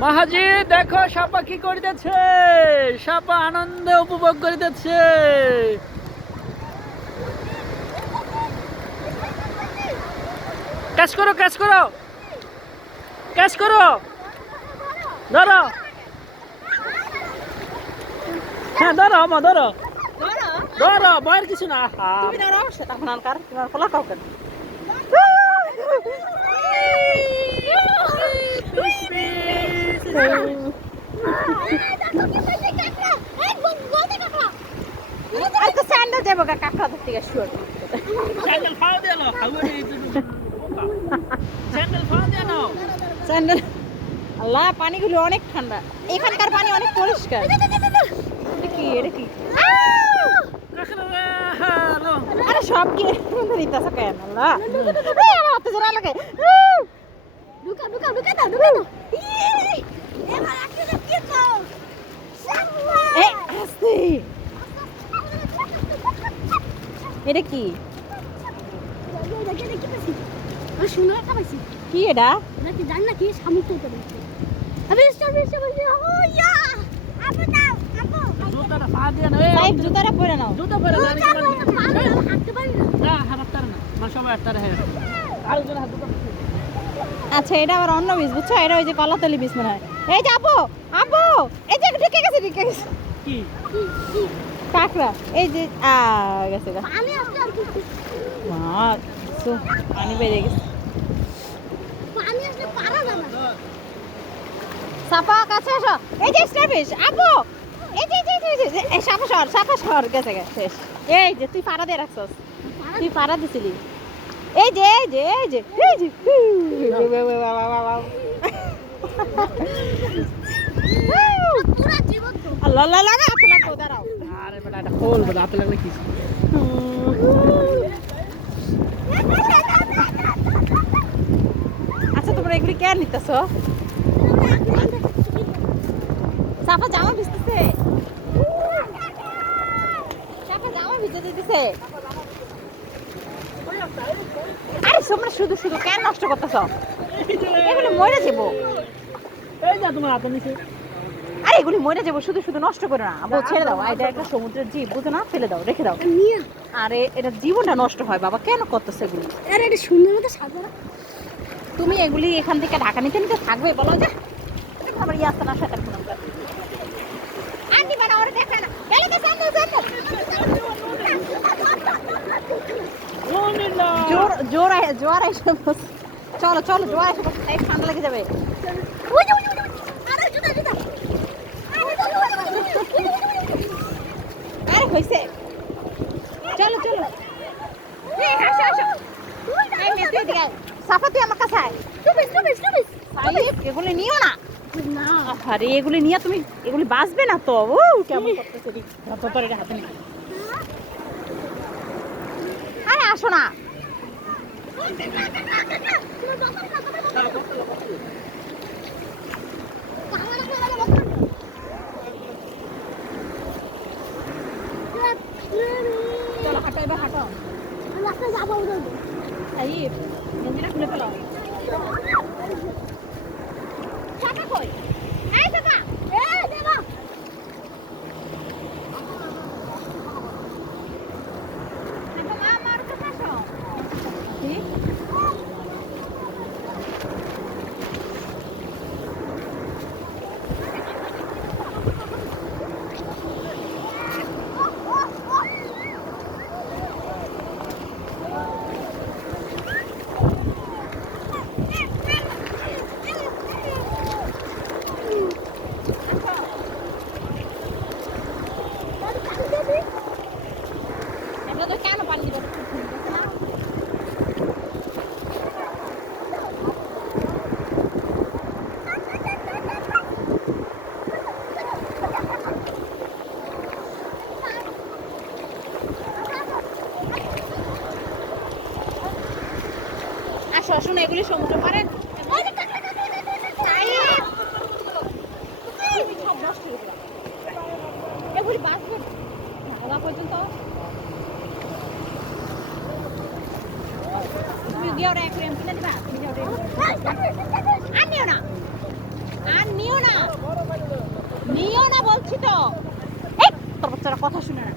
মাহাজি দেখো সাপা কি করিতেছে। সাপা আনন্দ উপভোগ করিতেছে। ক্যাচ করো ক্যাচ করো। ক্যাচ করো। ধরো। হ্যাঁ ধরো আমা ধরো। ধরো ভয়ের কিছু না। তুমি ধরো সেটা আপনার তোমার ফলা কাউকে স্যান্ডেল যাব গা ধরতে গিয়ে শুয়ে স্যান্ডেল ফাও দিয়ে নাও হাগুয়ে দিয়ে দিতে স্যান্ডেল ফাও দিয়ে নাও। স্যান্ডেল আল্লাহ পানিগুলো অনেক ঠান্ডা। এখানকার পানি অনেক পরিষ্কার। এটা কি এটা কি? আরে সব কি দিতেছে কেন আল্লাহ? আমার হাতে জোড়া লাগে। ঢুকা ঢুকা ঢুকা দাও ঢুকা দাও। এটা কি? এটা? জান না কি? শামুক জুতাটা পরে নাও। জুতা পরে না হাঁটতে পারি না। না হারাত্তার না। না সবাই হাঁটতারে হ্যাঁ। আরেকজন হাত আচ্ছা এটা আবার অন্য বীজ বুঝছ? এটা ওই যে কলাতলি বীজ মনে হয়। এই যে আপু আপু এই যে ঢুকে গেছে ঢুকে গেছে কি কাকড়া এই যে আ গেছে গা পানি আসছে আর কি মা সু পানি বেরিয়ে গেছে পানি আসলে পারা না সাপা কাছে আসো এই যে স্টাফিশ আপু এই যে এই সাপা সর সাপা সর গেছে গেছে শেষ এই যে তুই পাড়া দিয়ে রাখছস তুই পাড়া দিছিলি এই যে এই যে এই যে এই যে আচ্ছা তোমরা এগুলি কে নিতেছ? সাপা জামা ভিজতেছে। ভিজে দিতেছে। আরে, তোমরা শুধু শুধু কেন নষ্ট করতেছ? এগুলি মরে যাব। যা তোমার হাতে নিচে আরে এগুলি মরে যাব শুধু শুধু নষ্ট করে না। ছেড়ে দাও। এটা একটা সমুদ্রের জীব বুঝো না? ফেলে দাও রেখে দাও। আরে এটা জীবনটা নষ্ট হয় বাবা। কেন করতেছে এগুলি? আরে এটা সুন্দর মতো সাজানো। তুমি এগুলি এখান থেকে ঢাকা নিতে নিতে থাকবে বলো যে। এটা আমার ইয়াস্তা না সেটা কোনো আন্টি বানা ওরে দেখবে না। গেলে তো সামনে সামনে জোর জোর আয় জোর চলো চলো জোর আইসে ঠান্ডা লেগে যাবে ওই যে, ওই যে, ওই যে, আরে জুতা জুতা হইছে? চলো চলো। সাফা তুই আমার কাছে এগুলি নিও না। না। আরে এগুলি নিয়ে তুমি এগুলি বাঁচবে না তো। ও কেমন করতেছে হাতে আরে আসো না। চলো হাঁটো এবার হাঁটো। সাইব গেঞ্জিটা খুলে ফেলো। চাকা কই? শশন এগুলি সমুদ্র পারে এগুলি বাস পর্যন্ত। তুমি আর নিও না। আর নিও না। নিও না বলছি তো। এই, তোর বাচ্চারা কথা শুনে না।